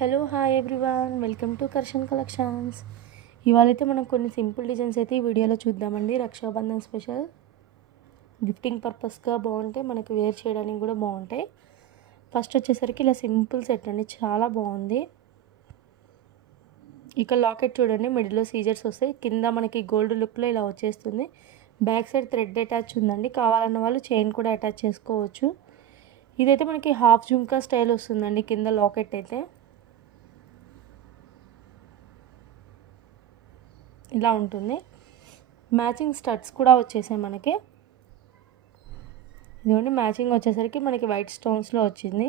Hello hi everyone, welcome to Karshan collections. ఇవాళైతే మనం కొన్ని సింపుల్ డిజైన్స్ అయితే ఈ వీడియోలో చూద్దామండి. రక్షాబంధన్ స్పెషల్ గిఫ్టింగ్ పర్పస్గా బాగుంటాయి, మనకు వేర్ చేయడానికి కూడా బాగుంటాయి. ఫస్ట్ వచ్చేసరికి ఇలా సింపుల్ సెట్ అండి, చాలా బాగుంది. ఇక లాకెట్ చూడండి, మిడిల్లో సీజర్స్ వస్తాయి, కింద మనకి గోల్డ్ లుక్లో ఇలా వచ్చేస్తుంది. బ్యాక్ సైడ్ థ్రెడ్ అటాచ్ ఉందండి, కావాలన్న వాళ్ళు చైన్ కూడా అటాచ్ చేసుకోవచ్చు. ఇదైతే మనకి హాఫ్ జుమ్కా స్టైల్ వస్తుందండి. కింద లాకెట్ అయితే ఇలా ఉంటుంది. మ్యాచింగ్ స్టడ్స్ కూడా వచ్చేసాయి మనకి. ఇదిగోండి, మ్యాచింగ్ వచ్చేసరికి మనకి వైట్ స్టోన్స్లో వచ్చింది.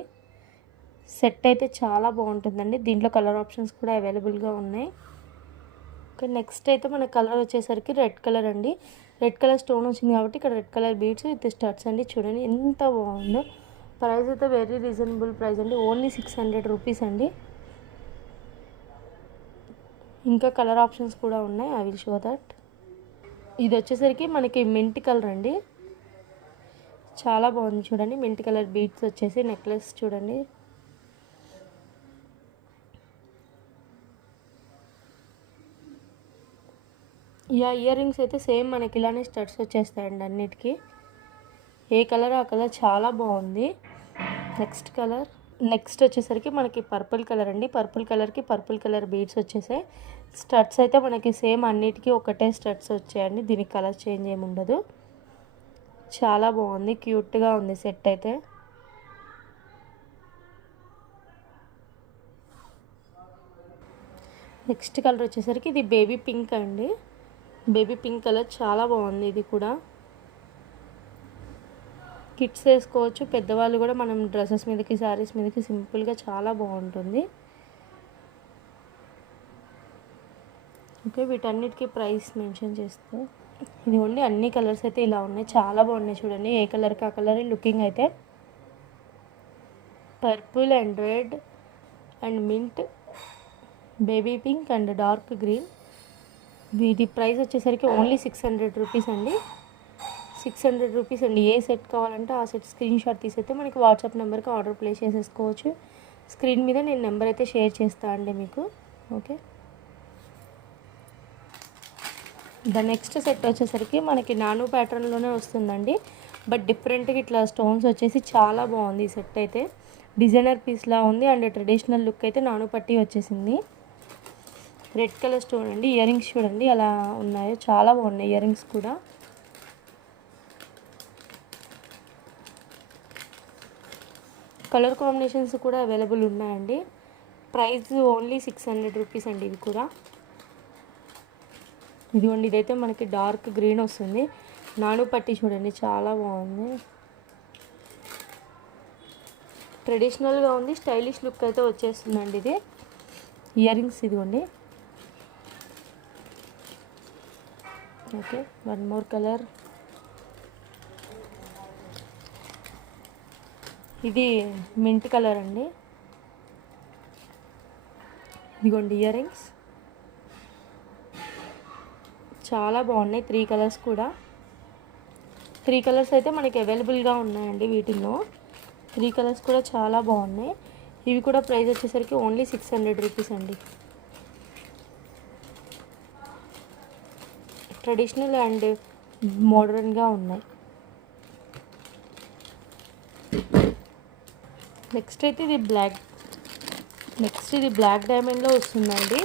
సెట్ అయితే చాలా బాగుంటుందండి. దీంట్లో కలర్ ఆప్షన్స్ కూడా అవైలబుల్గా ఉన్నాయి. నెక్స్ట్ అయితే మన కలర్ వచ్చేసరికి రెడ్ కలర్ అండి. రెడ్ కలర్ స్టోన్ వచ్చింది కాబట్టి ఇక్కడ red colour beads with studs అండి. చూడండి ఎంత బాగుందో. ప్రైస్ అయితే వెరీ రీజనబుల్ ప్రైస్ అండి, ఓన్లీ 600 రూపీస్ అండి. ఇంకా కలర్ ఆప్షన్స్ కూడా ఉన్నాయి, ఐ విల్ షో దట్. ఇది వచ్చేసరికి మనకి మింట్ కలర్ అండి, చాలా బాగుంది. చూడండి మింట్ కలర్ బీడ్స్ వచ్చేసి నెక్లెస్ చూడండి. ఇయర్ రింగ్స్ అయితే సేమ్ మనకి ఇలానే స్టడ్స్ వచ్చేస్తాయండి అన్నిటికీ. ఏ కలర్ ఆ కలర్ చాలా బాగుంది. నెక్స్ట్ వచ్చేసరికి మనకి పర్పుల్ కలర్ అండి. పర్పుల్ కలర్కి పర్పుల్ కలర్ బీడ్స్ వచ్చేసాయి. స్టడ్స్ అయితే మనకి సేమ్ అన్నిటికీ ఒకటే స్టడ్స్ వచ్చాయండి, దీనికి కలర్ చేంజ్ ఏమి ఉండదు. చాలా బాగుంది, క్యూట్గా ఉంది సెట్ అయితే. నెక్స్ట్ కలర్ వచ్చేసరికి ఇది బేబీ పింక్ అండి. బేబీ పింక్ కలర్ చాలా బాగుంది. ఇది కూడా కిడ్స్ వేసుకోవచ్చు, పెద్దవాళ్ళు కూడా మనం డ్రెస్సెస్ మీదకి శారీస్ మీదకి సింపుల్గా చాలా బాగుంటుంది. ఓకే, వీటన్నిటికీ ప్రైస్ మెన్షన్ చేస్తే ఇదిగోండి, అన్ని కలర్స్ అయితే ఇలా ఉన్నాయి, చాలా బాగున్నాయి. చూడండి ఏ కలర్కి ఆ కలర్ లుకింగ్ అయితే. Purple and red and mint, baby pink and dark green. వీటి ప్రైస్ వచ్చేసరికి ఓన్లీ 600 రూపీస్ అండి. 600 రూపీస్ అండి. ఏ సెట్ కావాలంటే ఆ సెట్ స్క్రీన్ షాట్ తీసైతే మనకి వాట్సాప్ నెంబర్కి ఆర్డర్ ప్లేస్ చేసేసుకోవచ్చు. స్క్రీన్ మీద నేను నెంబర్ అయితే షేర్ చేస్తాను అండి మీకు. ఓకే, ద నెక్స్ట్ సెట్ వచ్చేసరికి మనకి నాను ప్యాటర్న్లోనే వస్తుందండి, బట్ డిఫరెంట్గా ఇట్లా స్టోన్స్ వచ్చేసి చాలా బాగుంది. ఈ సెట్ అయితే డిజైనర్ పీస్లా ఉంది అండ్ ట్రెడిషనల్ లుక్ అయితే నాను పట్టి వచ్చేసింది. రెడ్ కలర్ స్టోన్ అండి. ఇయర్ రింగ్స్ చూడండి అలా ఉన్నాయో, చాలా బాగున్నాయి ఇయర్ రింగ్స్ కూడా. కలర్ కాంబినేషన్స్ కూడా అవైలబుల్ ఉన్నాయండి. ప్రైస్ ఓన్లీ 600 రూపీస్ అండి. ఇవి కూడా ఇదిగోండి, ఇదైతే మనకి డార్క్ గ్రీన్ వస్తుంది. నాను పట్టి చూడండి చాలా బాగుంది, ట్రెడిషనల్గా ఉంది, స్టైలిష్ లుక్ అయితే వచ్చేస్తుందండి. ఇది ఇయర్ రింగ్స్ ఇదిగోండి. Okay, one more colour. ఇది మింట్ కలర్ అండి. ఇదిగోండి ఇయర్ రింగ్స్ చాలా బాగున్నాయి. 3 కలర్స్ కూడా, 3 కలర్స్ అయితే మనకి అవైలబుల్గా ఉన్నాయండి. వీటిల్లో 3 కలర్స్ కూడా చాలా బాగున్నాయి. ఇవి కూడా ప్రైస్ వచ్చేసరికి ఓన్లీ 600 రూపీస్ అండి. ట్రెడిషనల్ అండ్ మోడర్న్గా ఉన్నాయి. నెక్స్ట్ ఇది బ్లాక్ డైమండ్లో వస్తుందండి.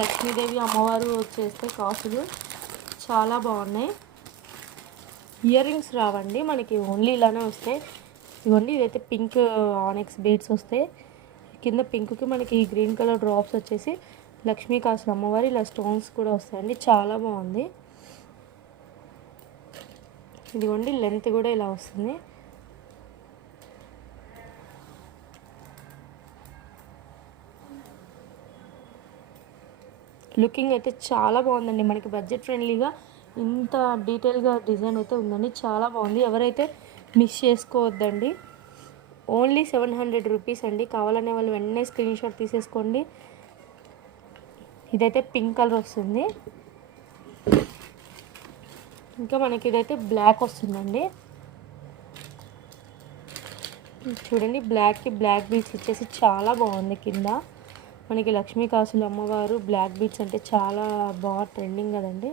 లక్ష్మీదేవి అమ్మవారు వచ్చేస్తే కాసులు చాలా బాగున్నాయి. ఇయర్ రింగ్స్ రావండి మనకి, ఓన్లీ ఇలానే వస్తాయి. ఇదిగోండి, ఇదైతే పింక్ ఆనెక్స్ బీడ్స్ వస్తాయి. కింద పింక్కి మనకి గ్రీన్ కలర్ డ్రాప్స్ వచ్చేసి లక్ష్మీ కాసులు అమ్మవారి ఇలా స్టోన్స్ కూడా వస్తాయండి, చాలా బాగుంది. ఇదిగోండి, లెంత్ కూడా ఇలా వస్తుంది. లుకింగ్ అయితే చాలా బాగుందండి, మనకి బడ్జెట్ ఫ్రెండ్లీగా ఇంత డీటెయిల్గా డిజైన్ అయితే ఉందండి, చాలా బాగుంది. ఎవరైతే మిస్ చేసుకోవద్దండి. ఓన్లీ 700 రూపీస్ అండి. కావాలనే వాళ్ళు వెంటనే స్క్రీన్ షాట్ తీసేసుకోండి. ఇదైతే పింక్ కలర్ వస్తుంది. ఇంకా మనకి ఇదైతే బ్లాక్ వస్తుందండి. చూడండి, బ్లాక్కి బ్లాక్ బీడ్స్ ఇచ్చేసి చాలా బాగుంది కింద. మనకి లక్ష్మీ కాసుల అమ్మవారు బ్లాక్ బీడ్స్ అంటే చాలా బాగా ట్రెండింగ్ కదండి.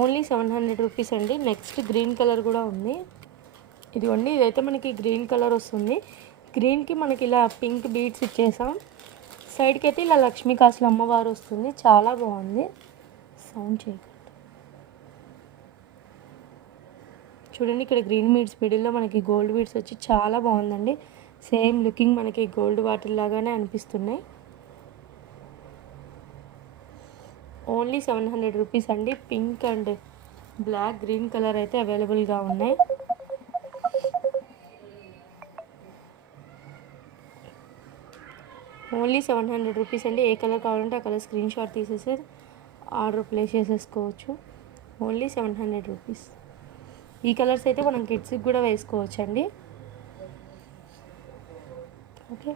ఓన్లీ 700 రూపీస్ అండి. నెక్స్ట్ గ్రీన్ కలర్ కూడా ఉంది. ఇదిగోండి, ఇదైతే మనకి గ్రీన్ కలర్ వస్తుంది. గ్రీన్కి మనకి ఇలా పింక్ బీడ్స్ ఇచ్చేసాం. సైడ్కి అయితే ఇలా లక్ష్మీ కాసుల అమ్మవారు వస్తుంది. చాలా బాగుంది. సౌండ్ చేయకండి. చూడండి, ఇక్కడ గ్రీన్ బీడ్స్ మిడిల్లో మనకి గోల్డ్ బీడ్స్ వచ్చి చాలా బాగుందండి. సేమ్ లుకింగ్ మనకి గోల్డ్ వాటర్ లాగానే అనిపిస్తున్నాయి. ఓన్లీ 700 రూపీస్ అండి. Pink and black green colour అయితే అవైలబుల్గా ఉన్నాయి. ఓన్లీ 700 రూపీస్ అండి. ఏ కలర్ కావాలంటే ఆ కలర్ స్క్రీన్ షాట్ తీసేసి ఆర్డర్ ప్లేస్ చేసేసుకోవచ్చు. Only 700 rupees. ఈ కలర్స్ అయితే మనం కిడ్స్కి కూడా వేసుకోవచ్చు అండి. ఓకే,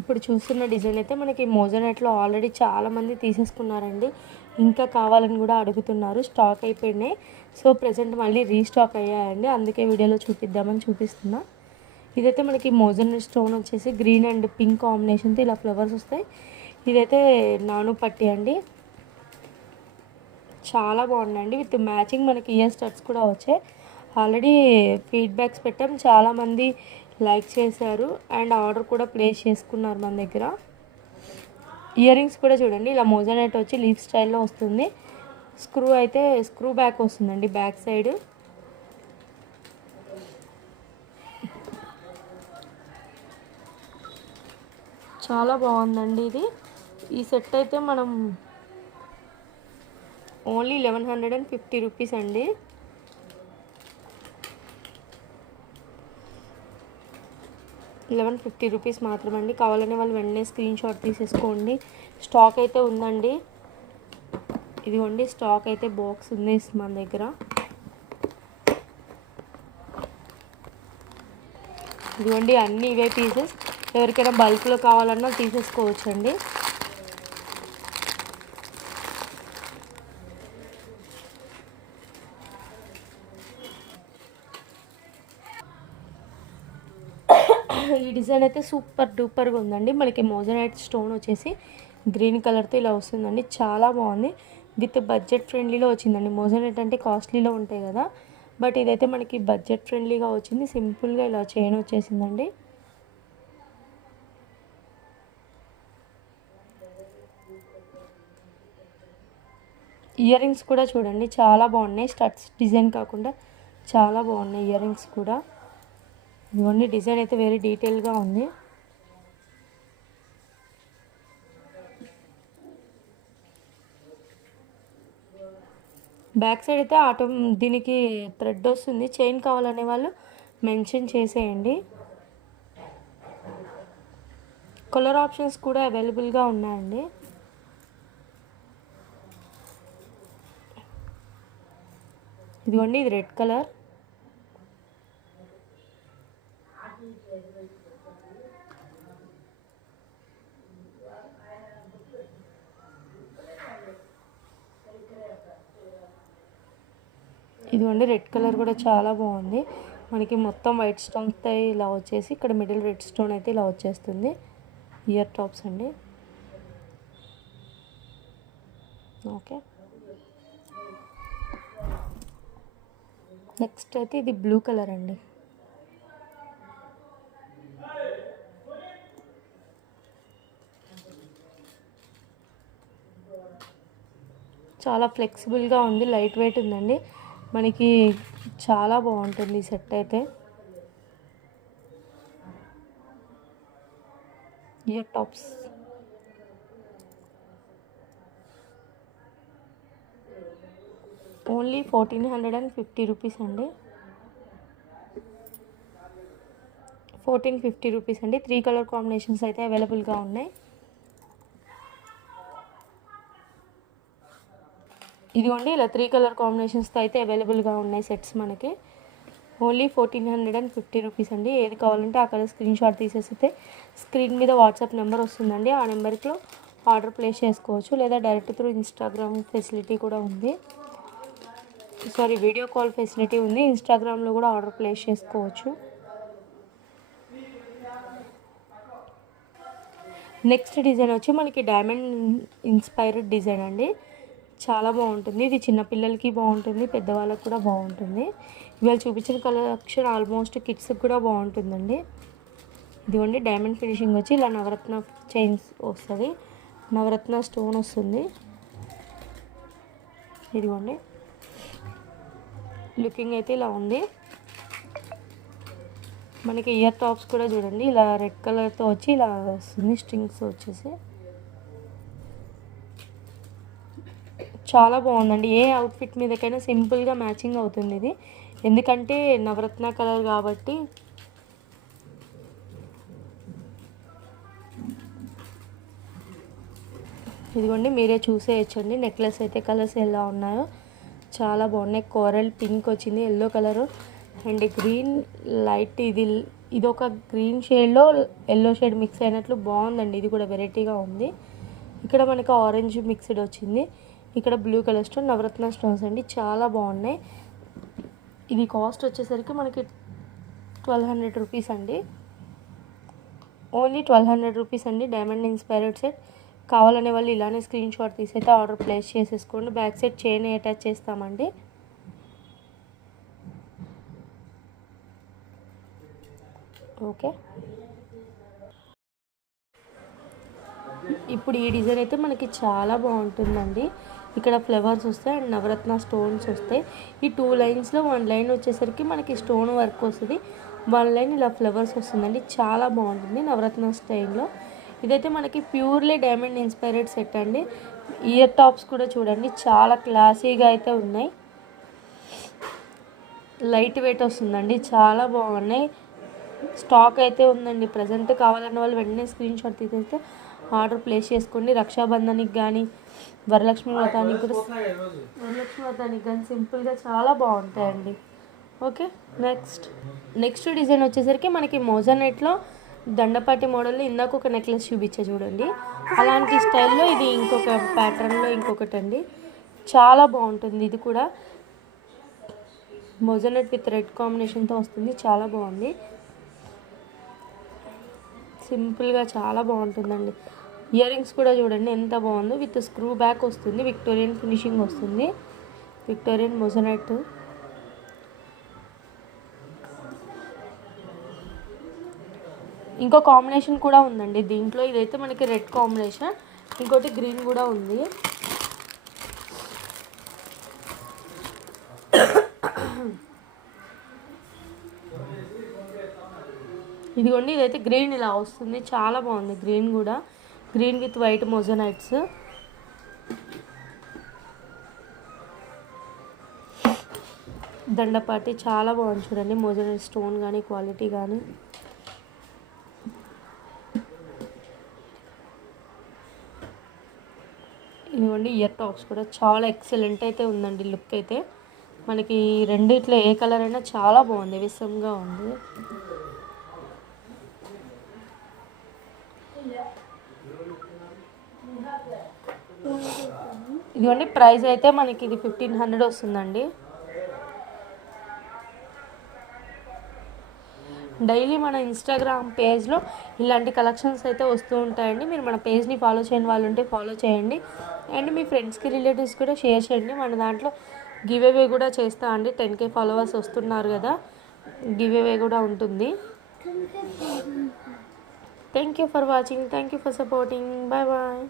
ఇప్పుడు చూస్తున్న డిజైన్ అయితే మనకి మోజనెట్లో ఆల్రెడీ చాలామంది తీసేసుకున్నారండి. ఇంకా కావాలని కూడా అడుగుతున్నారు. స్టాక్ అయిపోయినాయి. సో ప్రజెంట్ మళ్ళీ రీస్టాక్ అయ్యాయండి. అందుకే వీడియోలో చూపిద్దామని చూపిస్తున్నా. ఇదైతే మనకి మోజనెట్ స్టోన్ వచ్చేసి గ్రీన్ అండ్ పింక్ కాంబినేషన్తో ఇలా ఫ్లవర్స్ వస్తాయి. ఇదైతే నాను పట్టి అండి. చాలా బాగుందండి. విత్ మ్యాచింగ్ మనకి ఇయర్ స్టడ్స్ కూడా వచ్చాయి. ఆల్రెడీ ఫీడ్బ్యాక్స్ పెట్టాం, చాలామంది లైక్ చేశారు అండ్ ఆర్డర్ కూడా ప్లేస్ చేసుకున్నారు మన దగ్గర. ఇయర్ రింగ్స్ కూడా చూడండి, ఇలా మోజనెట్ వచ్చి లీఫ్ స్టైల్లో వస్తుంది. స్క్రూ అయితే స్క్రూ బ్యాక్ వస్తుందండి బ్యాక్ సైడ్. చాలా బాగుందండి ఇది. ఈ సెట్ అయితే మనం ఓన్లీ 1150 రూపీస్ అండి. రూపీస్ మాత్రమండి. కావాలనే వాళ్ళు వెంటనే స్క్రీన్ షాట్ తీసేసుకోండి. స్టాక్ అయితే ఉందండి. ఇదిగోండి, స్టాక్ అయితే బాక్స్ ఉంది మన దగ్గర. ఇదిగోండి, అన్నీ ఇవే పీసెస్. ఎవరికైనా బల్క్లో కావాలన్నా తీసేసుకోవచ్చండి. ఈ డిజైన్ అయితే సూపర్ డూపర్గా ఉందండి. మనకి మోజనైట్ స్టోన్ వచ్చేసి గ్రీన్ కలర్తో ఇలా వస్తుందండి. చాలా బాగుంది. విత్ బడ్జెట్ ఫ్రెండ్లీలో వచ్చిందండి. మోజనైట్ అంటే కాస్ట్లీలో ఉంటాయి కదా, బట్ ఇదైతే మనకి బడ్జెట్ ఫ్రెండ్లీగా వచ్చింది. సింపుల్గా ఇలా చైన్ వచ్చేసిందండి. ఇయర్ రింగ్స్ కూడా చూడండి, చాలా బాగున్నాయి. స్టడ్స్ డిజైన్ కాకుండా చాలా బాగున్నాయి ఇయర్ రింగ్స్ కూడా. ఇవన్నీ డిజైన్ అయితే వెరీ డీటెయిల్గా ఉంది. బ్యాక్ సైడ్ అయితే దీనికి థ్రెడ్ వస్తుంది. చైన్ కావాలనే వాళ్ళు మెన్షన్ చేసేయండి. కలర్ ఆప్షన్స్ కూడా అవైలబుల్గా ఉన్నాయండి. ఇదిగోండి, ఇది రెడ్ కలర్. ఇదిగోండి, రెడ్ కలర్ కూడా చాలా బాగుంది. మనకి మొత్తం వైట్ స్టోన్తో ఇలా వచ్చేసి ఇక్కడ మిడిల్ రెడ్ స్టోన్ అయితే ఇలా వచ్చేస్తుంది. ఇయర్ టాప్స్ అండి. ఓకే, నెక్స్ట్ అయితే ఇది బ్లూ కలర్ అండి. చాలా ఫ్లెక్సిబుల్గా ఉంది, లైట్ వెయిట్ ఉందండి. మనకి చాలా బాగుంటుంది ఈ సెట్ అయితే. ఇయర్ టాప్స్ ఓన్లీ 1450 రూపీస్ అండి. 1450 రూపీస్ అండి. 3 కలర్ కాంబినేషన్స్ అయితే అవైలబుల్గా ఉన్నాయి. ఇదిగోండి, ఇలా 3 కలర్ కాంబినేషన్స్తో అయితే అవైలబుల్గా ఉన్నాయి సెట్స్ మనకి. ఓన్లీ 1450 రూపీస్ అండి. ఏది కావాలంటే ఆ కలర్ స్క్రీన్ షాట్ తీసేస్తే స్క్రీన్ మీద వాట్సాప్ నెంబర్ వస్తుందండి. ఆ నెంబర్లో ఆర్డర్ ప్లేస్ చేసుకోవచ్చు, లేదా డైరెక్ట్ త్రూ ఇన్స్టాగ్రామ్ ఫెసిలిటీ కూడా ఉంది. వీడియో కాల్ ఫెసిలిటీ ఉంది. ఇన్స్టాగ్రామ్లో కూడా ఆర్డర్ ప్లేస్ చేసుకోవచ్చు. నెక్స్ట్ డిజైన్ వచ్చి మనకి డైమండ్ ఇన్స్పైర్డ్ డిజైన్ అండి. చాలా బాగుంటుంది. ఇది చిన్నపిల్లలకి బాగుంటుంది, పెద్దవాళ్ళకి కూడా బాగుంటుంది. ఇవాళ చూపించిన కలెక్షన్ ఆల్మోస్ట్ కిడ్స్కి కూడా బాగుంటుందండి. ఇదిగోండి డైమండ్ ఫినిషింగ్ వచ్చి ఇలా నవరత్న చైన్స్ వస్తుంది, నవరత్న స్టోన్ వస్తుంది. ఇదిగోండి లుకింగ్ అయితే ఇలా ఉంది. మనకి ఇయర్ టాప్స్ కూడా చూడండి ఇలా రెడ్ కలర్తో వచ్చి ఇలా వస్తుంది, స్ట్రింగ్స్ వచ్చేసి చాలా బాగుందండి. ఏ అవుట్ఫిట్ మీదకైనా సింపుల్గా మ్యాచింగ్ అవుతుంది ఇది, ఎందుకంటే నవరత్న కలర్ కాబట్టి. ఇదిగోండి మీరే చూసేయచ్చండి. నెక్లెస్ అయితే కలర్స్ ఎలా ఉన్నాయో చాలా బాగున్నాయి. కోరల్ పింక్ వచ్చింది, yellow colour and green light, ఇది ఒక గ్రీన్ షేడ్లో ఎల్లో షేడ్ మిక్స్ అయినట్లు బాగుందండి. ఇది కూడా వెరైటీగా ఉంది. ఇక్కడ మనకి ఆరెంజ్ మిక్స్డ్ వచ్చింది, ఇక్కడ బ్లూ కలర్ స్టోన్, నవరత్న స్టోన్స్ అండి, చాలా బాగున్నాయి. ఇది కాస్ట్ వచ్చేసరికి మనకి 1200 రూపీస్ అండి, ఓన్లీ 1200 రూపీస్ అండి. డైమండ్ ఇన్స్పైర్డ్ సెట్ కావాలనే వాళ్ళు ఇలానే స్క్రీన్ షాట్ తీసైతే ఆర్డర్ ప్లేస్ చేసేసుకోండి. బ్యాక్ సైడ్ చైన్ అటాచ్ చేస్తామండి. ఓకే, ఇప్పుడు ఈ డిజైన్ అయితే మనకి చాలా బాగుంటుందండి. ఇక్కడ ఫ్లవర్స్ వస్తాయి అండ్ నవరత్న స్టోన్స్ వస్తాయి. ఈ 2 లైన్స్లో 1 లైన్ వచ్చేసరికి మనకి స్టోన్ వర్క్ వస్తుంది, 1 లైన్ ఇలా ఫ్లవర్స్ వస్తుందండి. చాలా బాగుంటుంది నవరత్న స్టైల్లో. ఇదైతే మనకి ప్యూర్లీ డైమండ్ ఇన్స్పైర్డ్ సెట్ అండి. ఇయర్ టాప్స్ కూడా చూడండి చాలా క్లాసీగా అయితే ఉన్నాయి, లైట్ వెయిట్ వస్తుందండి, చాలా బాగున్నాయి. స్టాక్ అయితే ఉందండి ప్రజెంట్. కావాలన్న వాళ్ళు వెంటనే స్క్రీన్ షాట్ తీసేస్తే ఆర్డర్ ప్లేస్ చేసుకోండి. రక్షాబంధన్కి కానీ వరలక్ష్మి వ్రతానికి కానీ సింపుల్గా చాలా బాగుంటాయండి. ఓకే, నెక్స్ట్ డిజైన్ వచ్చేసరికి మనకి మోజనెట్లో దండపాటి మోడల్లో ఇందాక ఒక నెక్లెస్ చూపించే చూడండి, అలాంటి స్టైల్లో ఇది ఇంకొక ప్యాటర్న్లో ఇంకొకటి అండి. చాలా బాగుంటుంది. ఇది కూడా మోజనెట్ విత్ రెడ్ కాంబినేషన్తో వస్తుంది, చాలా బాగుంది. సింపుల్గా చాలా బాగుంటుందండి. ఇయర్ రింగ్స్ కూడా చూడండి ఎంత బాగుందో, విత్ స్క్రూ బ్యాక్ వస్తుంది, విక్టోరియన్ ఫినిషింగ్ వస్తుంది, విక్టోరియన్ మోజనెట్. ఇంకో కాంబినేషన్ కూడా ఉందండి దీంట్లో. ఇదైతే మనకి రెడ్ కాంబినేషన్, ఇంకోటి గ్రీన్ కూడా ఉంది. ఇదిగోండి ఇదైతే గ్రీన్ ఇలా వస్తుంది, చాలా బాగుంది. గ్రీన్ కూడా, గ్రీన్ విత్ వైట్ మోజనైట్స్. దండపాటి చాలా బాగుంది చూడండి, మోజనైట్ స్టోన్ కానీ క్వాలిటీ కానీ. ఇదిగోండి ఇయర్ టాప్స్ కూడా చాలా ఎక్సలెంట్ అయితే ఉందండి. లుక్ అయితే మనకి రెండిట్లో ఏ కలర్ అయినా చాలా బాగుంది, విసంగా ఉంది. ఇదిగోండి ప్రైస్ అయితే మనకి ఇది 1500 వస్తుందండి. డైలీ మన ఇన్స్టాగ్రామ్ పేజ్లో ఇలాంటి కలెక్షన్స్ అయితే వస్తూ ఉంటాయండి. మీరు మన పేజ్ని ఫాలో చేయని వాళ్ళు ఉంటే ఫాలో చేయండి, అండ్ మీ ఫ్రెండ్స్కి రిలేటివ్స్ కూడా షేర్ చేయండి. మన దాంట్లో గివ్ అవే కూడా చేస్తా అండి. 10K ఫాలోవర్స్ వస్తున్నారు కదా, గివ్ అవే కూడా ఉంటుంది. Thank you for watching, thank you for supporting, bye bye.